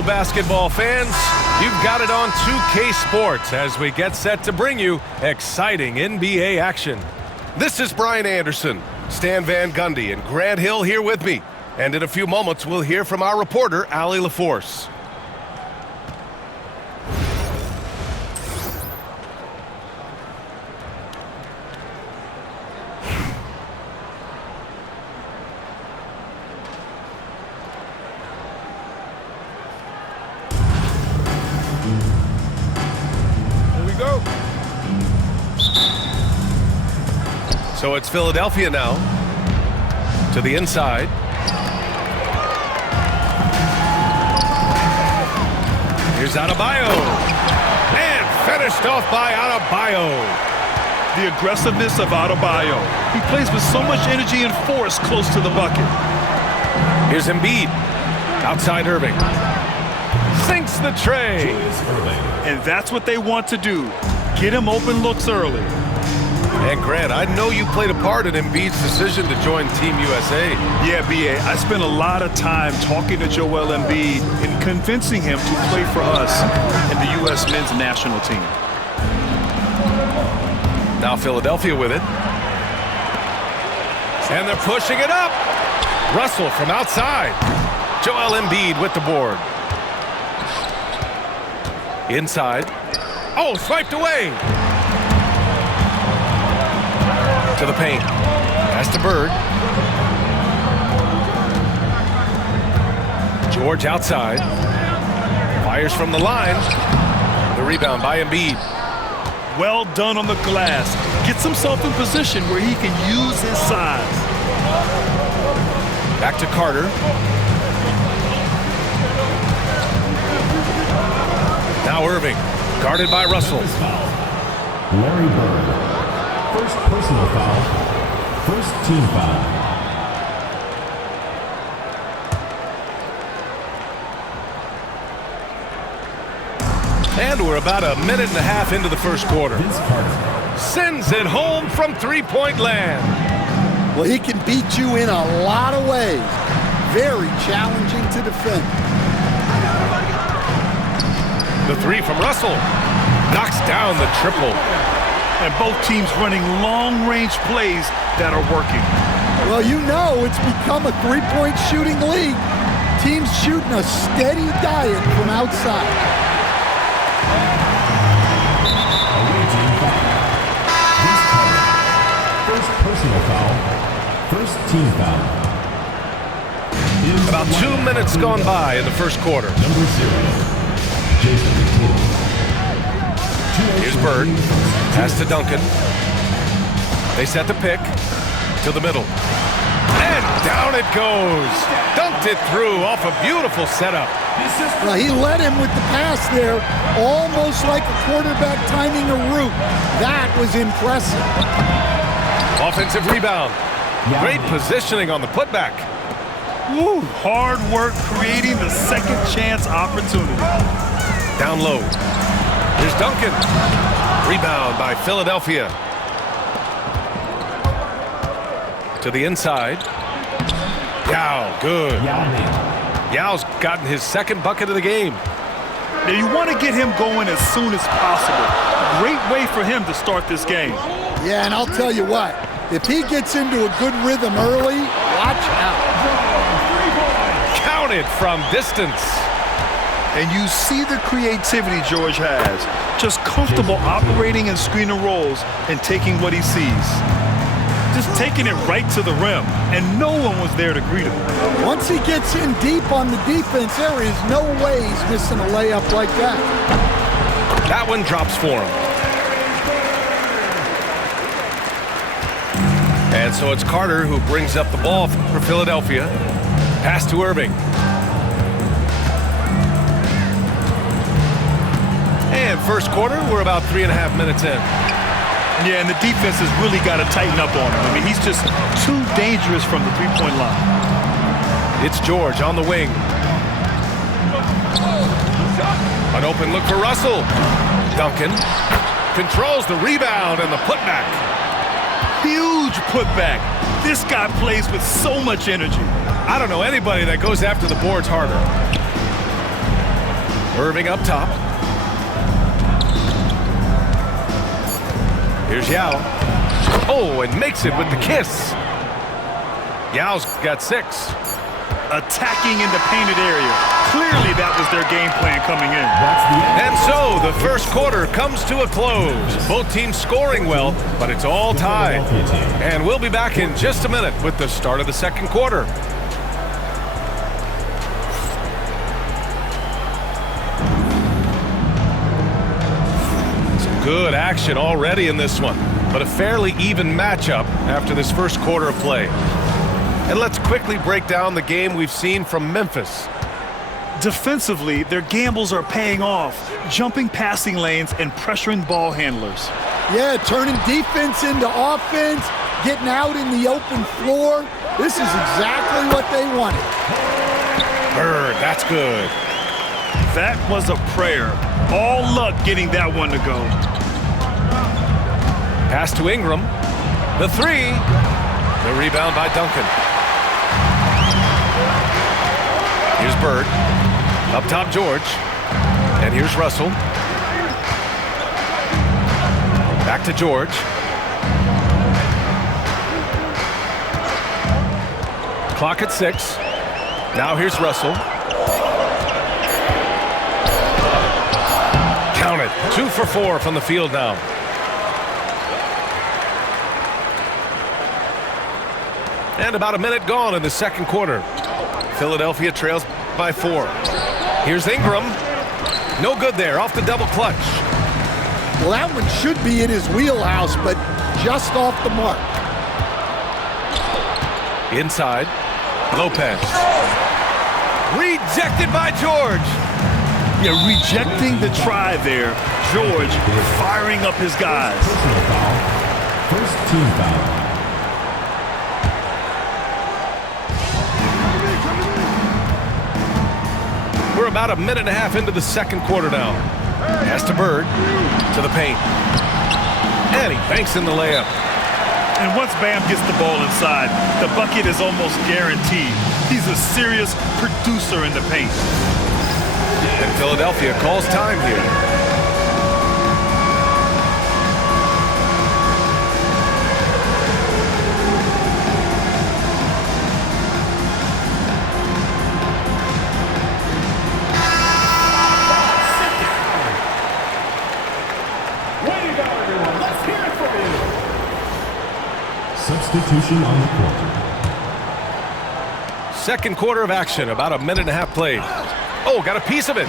Hello, basketball fans. You've got it on 2K Sports as we get set to bring you exciting NBA action. This is Brian Anderson, Stan Van Gundy, and Grant Hill here with me. And in a few moments, we'll hear from our reporter, Allie LaForce. So it's Philadelphia now to the inside. Here's Adebayo. And finished off by Adebayo. The aggressiveness of Adebayo. He plays with so much energy and force close to the bucket. Here's Embiid. Outside Irving. Sinks the tray. And that's what they want to do. Get him open looks early. And Grant, I know you played a part in Embiid's decision to join Team USA. Yeah, B.A., I spent a lot of time talking to Joel Embiid and convincing him to play for us in the U.S. men's national team. Now Philadelphia with it. And they're pushing it up. Russell from outside. Joel Embiid with the board. Inside. Oh, swiped away. To the paint. Pass to Bird. George outside. Fires from the line. The rebound by Embiid. Well done on the glass. Gets himself in position where he can use his size. Back to Carter. Now Irving. Guarded by Russell. Larry Bird. First personal foul. First team foul. And we're about a minute and a half into the first quarter. Sends it home from three-point land. Well, he can beat you in a lot of ways. Very challenging to defend. The three from Russell. Knocks down the triple. And both teams running long-range plays that are working. Well, you know it's become a three-point shooting league. Teams shooting a steady diet from outside. First personal foul. First team foul. About 2 minutes gone by in the first quarter. Number 0. Jason Kidd. Here's Bird. Pass to Duncan. They set the pick to the middle. And down it goes. Dunked it through off a beautiful setup. Well, he led him with the pass there, almost like a quarterback timing a route. That was impressive. Offensive rebound. Great positioning on the putback. Woo, hard work creating the second chance opportunity. Down low. Here's Duncan. Rebound by Philadelphia. To the inside. Yao, good. Yao's gotten his second bucket of the game. Now you want to get him going as soon as possible. Great way for him to start this game. Yeah, and I'll tell you what. If he gets into a good rhythm early, watch out. Counted from distance. And you see the creativity George has. Just comfortable operating in screen and rolls and taking what he sees. Just taking it right to the rim, and no one was there to greet him. Once he gets in deep on the defense, there is no way he's missing a layup like that. That one drops for him. And so it's Carter who brings up the ball for Philadelphia. Pass to Irving. And first quarter, we're about 3.5 minutes in. Yeah, and the defense has really got to tighten up on him. I mean, he's just too dangerous from the three-point line. It's George on the wing. An open look for Russell. Duncan controls the rebound and the putback. Huge putback. This guy plays with so much energy. I don't know anybody that goes after the boards harder. Irving up top. Here's Yao. Oh, and makes it with the kiss. Yao's got 6. Attacking in the painted area. Clearly that was their game plan coming in. And so the first quarter comes to a close. Both teams scoring well, but it's all tied. And we'll be back in just a minute with the start of the second quarter. Some good action already in this one, but a fairly even matchup after this first quarter of play. And let's quickly break down the game we've seen from Memphis. Defensively, their gambles are paying off, jumping passing lanes and pressuring ball handlers. Yeah, turning defense into offense, getting out in the open floor. This is exactly what they wanted. Bird, that's good. That was a prayer. All luck getting that one to go. Pass to Ingram. The 3. The rebound by Duncan. Here's Bird. Up top, George. And here's Russell. Back to George. Clock at 6. Now here's Russell. Count it. 2 for 4 from the field now. And about a minute gone in the second quarter. Philadelphia trails by 4. Here's Ingram. No good there, off the double clutch. Well, that one should be in his wheelhouse, but just off the mark. Inside, Lopez. Rejected by George. Yeah, rejecting the try there. George firing up his guys. Personal foul. First team foul. We're about a minute and a half into the second quarter now. Pass to Bird, to the paint. And he banks in the layup. And once Bam gets the ball inside, the bucket is almost guaranteed. He's a serious producer in the paint. And Philadelphia calls time here. Substitution on the court. Second quarter of action, about a minute and a half played. Oh, got a piece of it.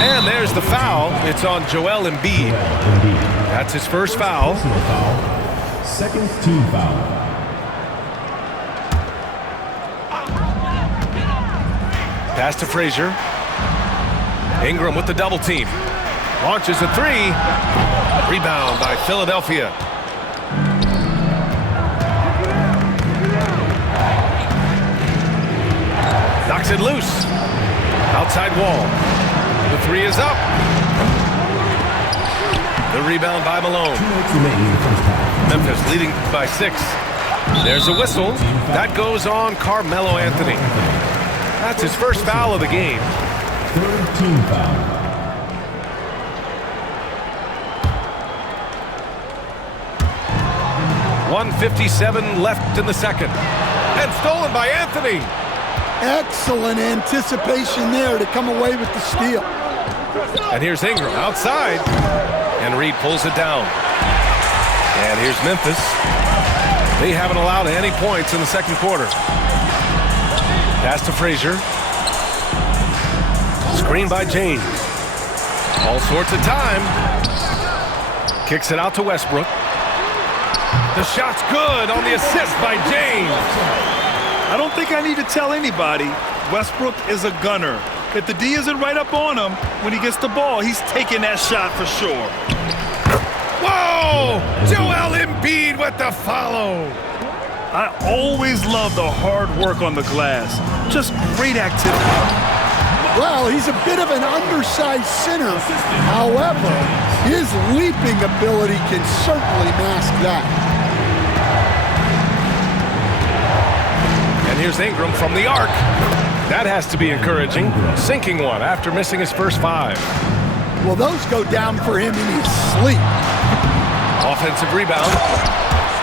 And there's the foul. It's on Joel Embiid. That's his first foul. Personal foul. Second team foul. Pass to Frazier. Ingram with the double team. Launches a 3. Rebound by Philadelphia. Knocks it loose. Outside wall. The 3 is up. The rebound by Malone. 2 minutes remaining in the first half. Memphis leading by 6. There's a whistle. That goes on Carmelo Anthony. That's his first foul of the game. Third team foul. .157 left in the second. And stolen by Anthony. Excellent anticipation there to come away with the steal. And here's Ingram outside. And Reed pulls it down. And here's Memphis. They haven't allowed any points in the second quarter. Pass to Frazier. Screen by James. All sorts of time. Kicks it out to Westbrook. The shot's good on the assist by James. I don't think I need to tell anybody, Westbrook is a gunner. If the D isn't right up on him, when he gets the ball, he's taking that shot for sure. Whoa! Joel Embiid with the follow. I always love the hard work on the glass. Just great activity. Well, he's a bit of an undersized center. However, his leaping ability can certainly mask that. And here's Ingram from the arc. That has to be encouraging. Sinking one after missing his first 5. Well, those go down for him in his sleep. Offensive rebound.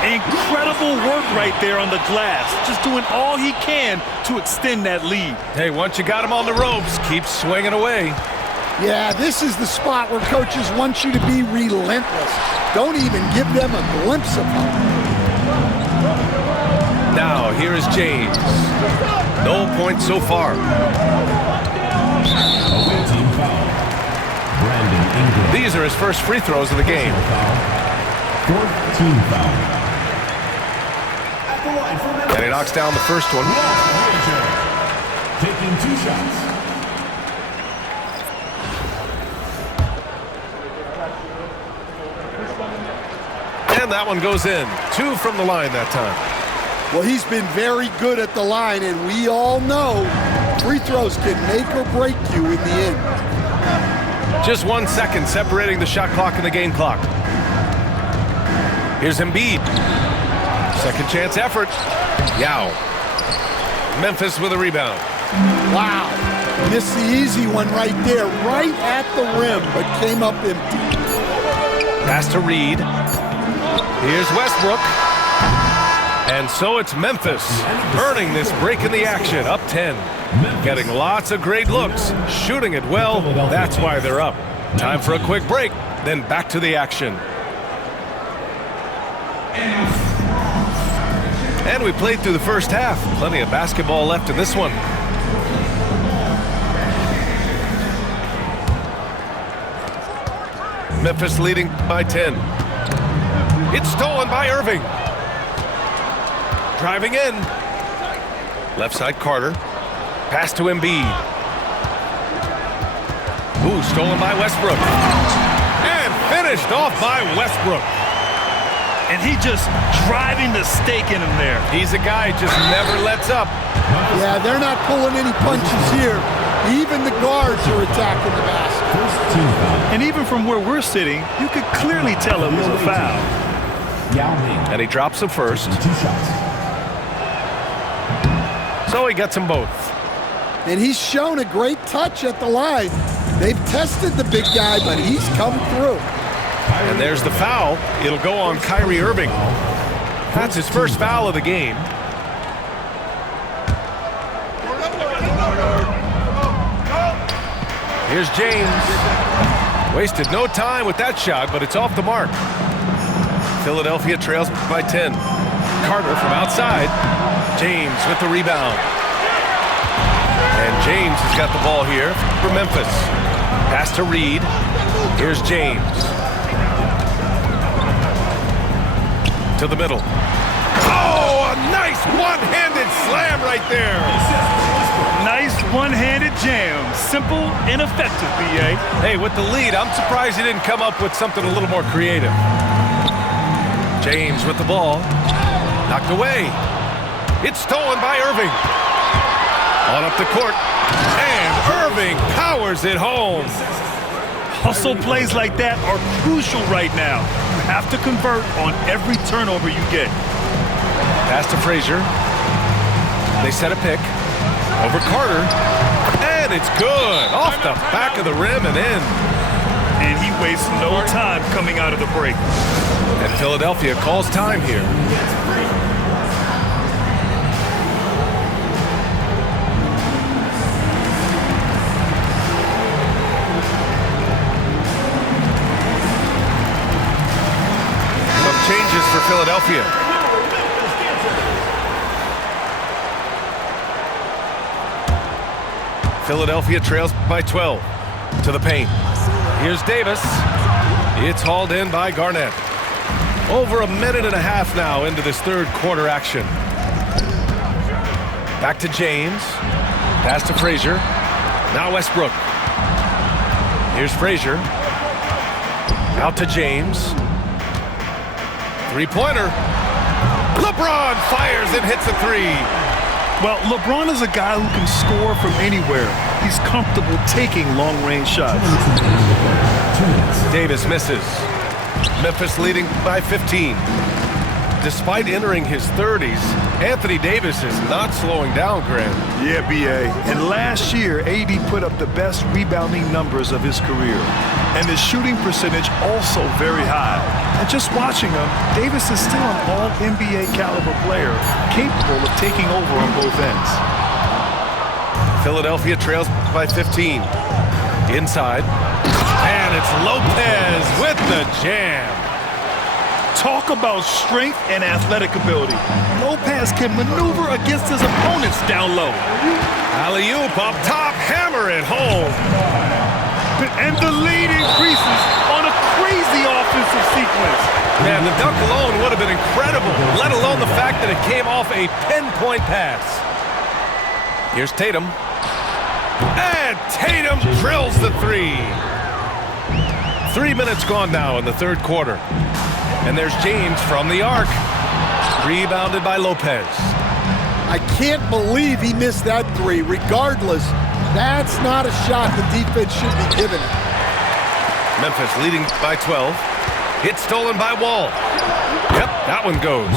Incredible work right there on the glass. Just doing all he can to extend that lead. Hey, once you got him on the ropes, keep swinging away. Yeah, this is the spot where coaches want you to be relentless. Don't even give them a glimpse of hope. Now, here is James. No points so far. Away team foul. Brandon Ingram. These are his first free throws of the game. Fourth team foul. And he knocks down the first one. Taking 2 shots. And that one goes in. 2 from the line that time. Well, he's been very good at the line, and we all know free throws can make or break you in the end. Just 1 second separating the shot clock and the game clock. Here's Embiid. Second chance effort. Yao. Memphis with a rebound. Wow. Missed the easy one right there, right at the rim, but came up empty. Pass to Reed. Here's Westbrook. And so it's Memphis earning this break in the action, up 10. Getting lots of great looks, shooting it well. That's why they're up. Time for a quick break, then back to the action. And we played through the first half. Plenty of basketball left in this one. Memphis leading by 10. It's stolen by Irving. Driving in. Left side Carter. Pass to Embiid. Ooh, stolen by Westbrook. And finished off by Westbrook. And he just driving the stake in him there. He's a guy who just never lets up. Yeah, they're not pulling any punches here. Even the guards are attacking the basket. First team foul. And even from where we're sitting, you could clearly tell it was a foul. Yao Ming. And he drops them first. 2 shots. So he gets them both. And he's shown a great touch at the line. They've tested the big guy, but he's come through. And there's the foul. It'll go on Kyrie Irving. That's his first foul of the game. Here's James. Wasted no time with that shot, but it's off the mark. Philadelphia trails by 10. Carter from outside. James with the rebound. And James has got the ball here for Memphis. Pass to Reed. Here's James. To the middle. Oh, a nice one-handed slam right there. Nice one-handed jam. Simple and effective, B.A. Hey, with the lead, I'm surprised he didn't come up with something a little more creative. James with the ball. Knocked away. It's stolen by Irving. On up the court. And Irving powers it home. Hustle plays like that are crucial right now. You have to convert on every turnover you get. Pass to Frazier. They set a pick. Over Carter. And it's good. Off the back of the rim and in. And he wastes no time coming out of the break. And Philadelphia calls time here. Some changes for Philadelphia. Philadelphia trails by 12 to the paint. Here's Davis. It's hauled in by Garnett. Over a minute and a half now into this third quarter action. Back to James. Pass to Frazier. Now Westbrook. Here's Frazier. Out to James. Three-pointer. LeBron fires and hits a three. Well, LeBron is a guy who can score from anywhere. He's comfortable taking long-range shots. Davis misses. Memphis leading by 15. despite entering his 30s, Anthony Davis is not slowing down, Grant. Yeah, B.A. And last year, AD put up the best rebounding numbers of his career. And his shooting percentage also very high. And just watching him, Davis is still an all-NBA caliber player, capable of taking over on both ends. Philadelphia trails by 15. Inside. And it's Lopez with the jam. Talk about strength and athletic ability. Lopez can maneuver against his opponents down low. Alley-oop up top, hammer it home. And the lead increases on a crazy offensive sequence. Man, the dunk alone would have been incredible, let alone the fact that it came off a pinpoint pass. Here's Tatum. And Tatum drills the three. 3 minutes gone now in the third quarter. And there's James from the arc. Rebounded by Lopez. I can't believe he missed that three. Regardless, that's not a shot the defense should be giving him. Memphis leading by 12. It's stolen by Wall. Yep, that one goes.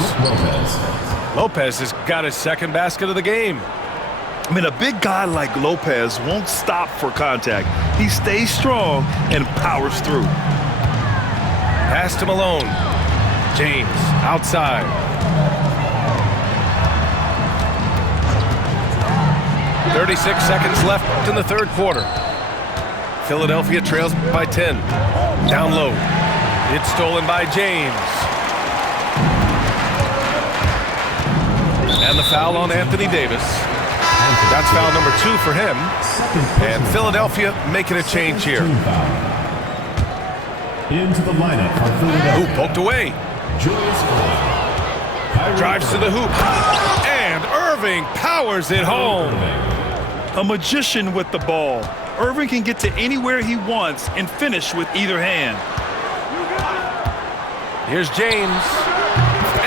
Lopez has got his second basket of the game. I mean, a big guy like Lopez won't stop for contact. He stays strong and powers through. Pass to Malone. James outside. .36 seconds left in the third quarter. Philadelphia trails by 10. Down low. It's stolen by James. And the foul on Anthony Davis. That's foul number 2 for him. And Philadelphia making a change here. Into the lineup for Philadelphia. Ooh, poked away. Drives to the hoop. And Irving powers it home. A magician with the ball. Irving can get to anywhere he wants and finish with either hand. Here's James.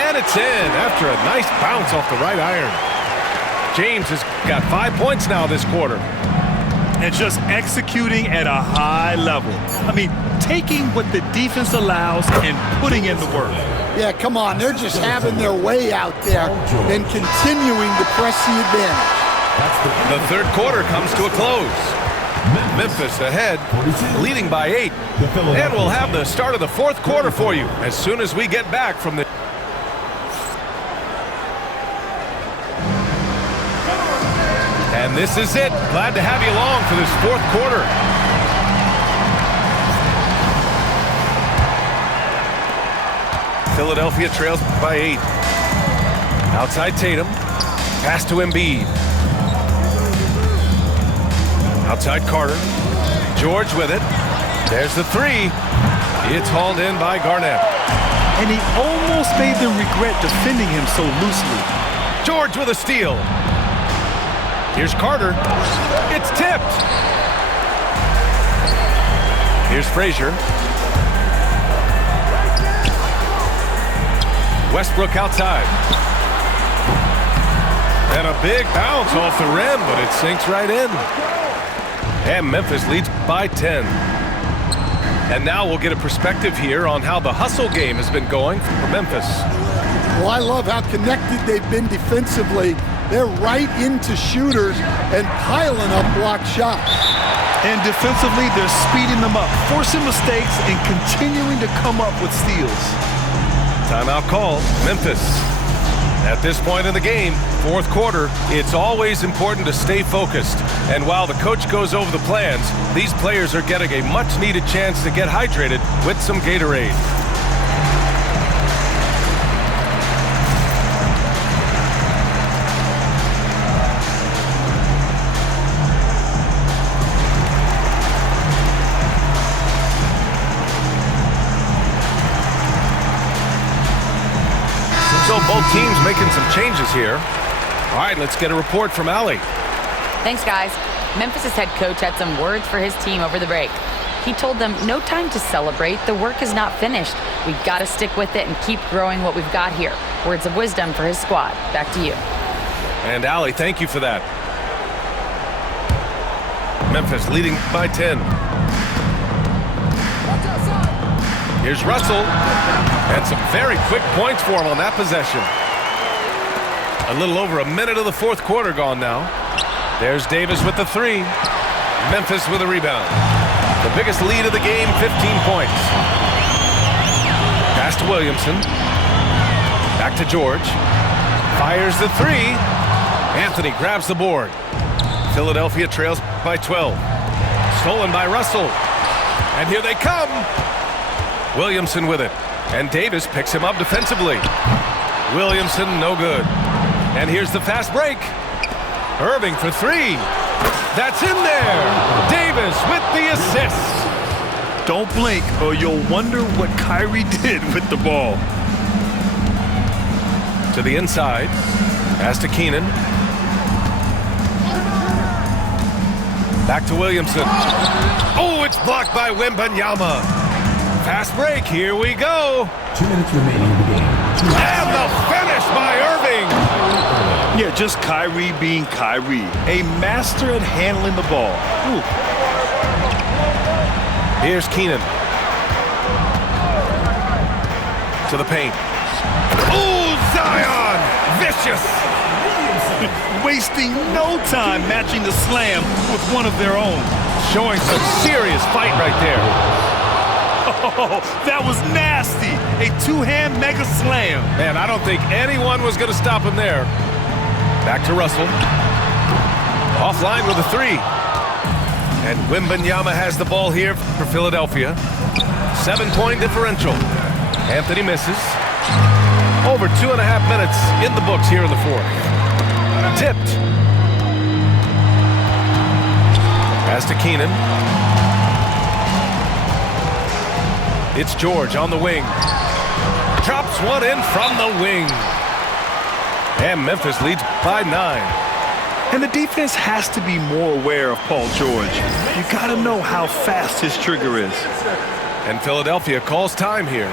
And it's in after a nice bounce off the right iron. James has got 5 points now this quarter. And just executing at a high level. I mean, taking what the defense allows and putting in the work. Yeah, come on. They're just having their way out there and continuing to press the advantage. The third quarter comes to a close. Memphis ahead, leading by 8. And we'll have the start of the fourth quarter for you as soon as we get back from the... And this is it. Glad to have you along for this fourth quarter. Philadelphia trails by 8. Outside Tatum. Pass to Embiid. Outside Carter. George with it. There's the three. It's hauled in by Garnett. And he almost made them regret defending him so loosely. George with a steal. Here's Carter. It's tipped. Here's Frazier. Westbrook outside. And a big bounce off the rim, but it sinks right in. And Memphis leads by 10. And now we'll get a perspective here on how the hustle game has been going for Memphis. Well, I love how connected they've been defensively. They're right into shooters and piling up block shots. And defensively, they're speeding them up, forcing mistakes, and continuing to come up with steals. Timeout call, Memphis. At this point in the game, fourth quarter, it's always important to stay focused. And while the coach goes over the plans, these players are getting a much-needed chance to get hydrated with some Gatorade. So both teams making some changes here. All right, let's get a report from Allie. Thanks, guys. Memphis' head coach had some words for his team over the break. He told them, no time to celebrate. The work is not finished. We've got to stick with it and keep growing what we've got here. Words of wisdom for his squad. Back to you. And Allie, thank you for that. Memphis leading by 10. Here's Russell. And some very quick points for him on that possession. A little over a minute of the fourth quarter gone now. There's Davis with the three. Memphis with a rebound. The biggest lead of the game, 15 points. Pass to Williamson. Back to George. Fires the three. Anthony grabs the board. Philadelphia trails by 12. Stolen by Russell. And here they come. Williamson with it. And Davis picks him up defensively. Williamson, no good. And here's the fast break. Irving for three. That's in there. Davis with the assist. Don't blink or you'll wonder what Kyrie did with the ball. To the inside. Pass to Keenan. Back to Williamson. Oh, it's blocked by Wembanyama. Fast break. Here we go. 2 minutes remaining in the game. And the finish by Irving. Yeah, just Kyrie being Kyrie. A master at handling the ball. Ooh. Here's Keenan. To the paint. Oh, Zion! Vicious! Wasting no time matching the slam with one of their own. Showing some serious fight right there. Oh, that was nasty. A two-hand mega slam. Man, I don't think anyone was going to stop him there. Back to Russell. Offline with a three. And Wembanyama has the ball here for Philadelphia. 7-point differential. Anthony misses. Over 2.5 minutes in the books here in the fourth. Tipped. Pass to Keenan. It's George on the wing. Drops one in from the wing. And Memphis leads by 9. And the defense has to be more aware of Paul George. You got to know how fast his trigger is. And Philadelphia calls time here.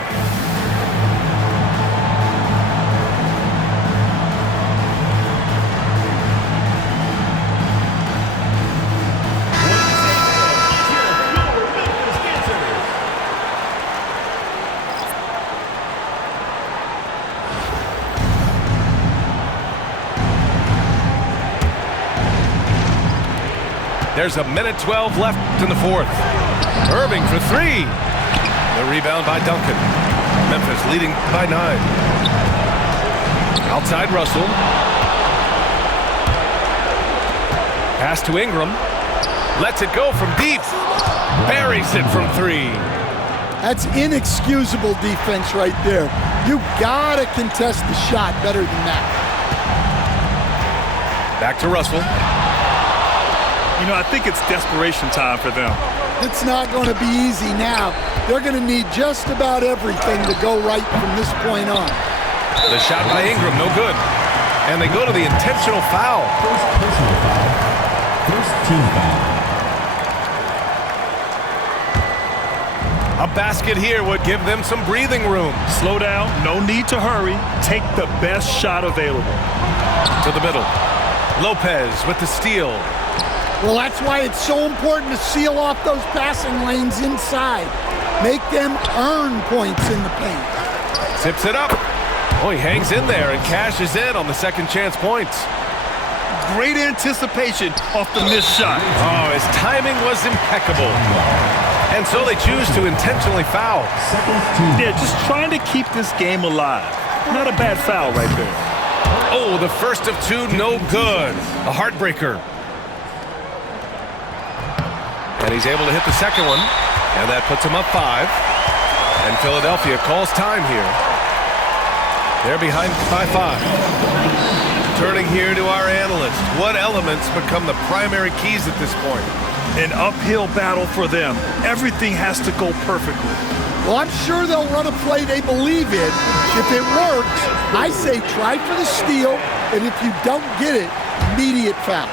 There's 1:12 left in the fourth. Irving for three. The rebound by Duncan. Memphis leading by 9. Outside Russell. Pass to Ingram. Lets it go from deep. Buries it from 3. That's inexcusable defense right there. You gotta contest the shot better than that. Back to Russell. You know, I think it's desperation time for them. It's not going to be easy now. They're going to need just about everything to go right from this point on. The shot by Ingram, no good. And they go to the intentional foul. First personal foul. First team foul. A basket here would give them some breathing room. Slow down, no need to hurry. Take the best shot available. To the middle. Lopez with the steal. Well, that's why it's so important to seal off those passing lanes inside. Make them earn points in the paint. Tips it up. Oh, he hangs in there and cashes in on the second chance points. Great anticipation off the missed shot. Oh, his timing was impeccable. And so they choose to intentionally foul. Second team. Yeah, just trying to keep this game alive. Not a bad foul right there. Oh, the first of 2, no good. A heartbreaker. And he's able to hit the second one. And that puts him up 5. And Philadelphia calls time here. They're behind by 5. Turning here to our analyst. What elements become the primary keys at this point? An uphill battle for them. Everything has to go perfectly. Well, I'm sure they'll run a play they believe in. If it works, I say try for the steal, and if you don't get it, immediate foul.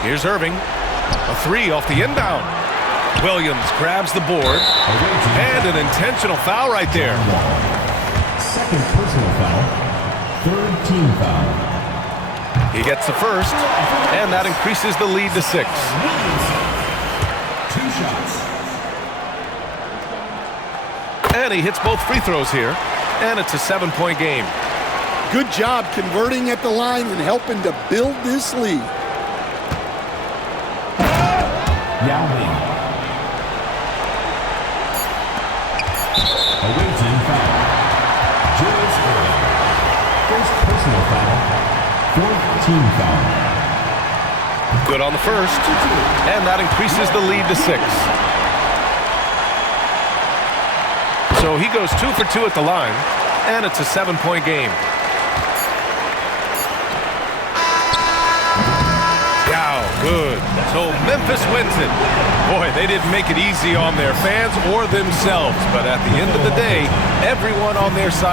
Here's Irving. A 3 off the inbound. Williams grabs the board. And an intentional foul right there. Second personal foul. Third team foul. He gets the first, and that increases the lead to 6. 2 shots. And he hits both free throws here. And it's a 7-point game. Good job converting at the line and helping to build this lead. Yao Ming. Away team foul. Julius Erling. First personal foul. Fourth team foul. Good on the first. And that increases the lead to 6. So he goes 2 for 2 at the line. And it's a 7-point game. Good. So Memphis wins it. Boy, they didn't make it easy on their fans or themselves, but at the end of the day, everyone on their side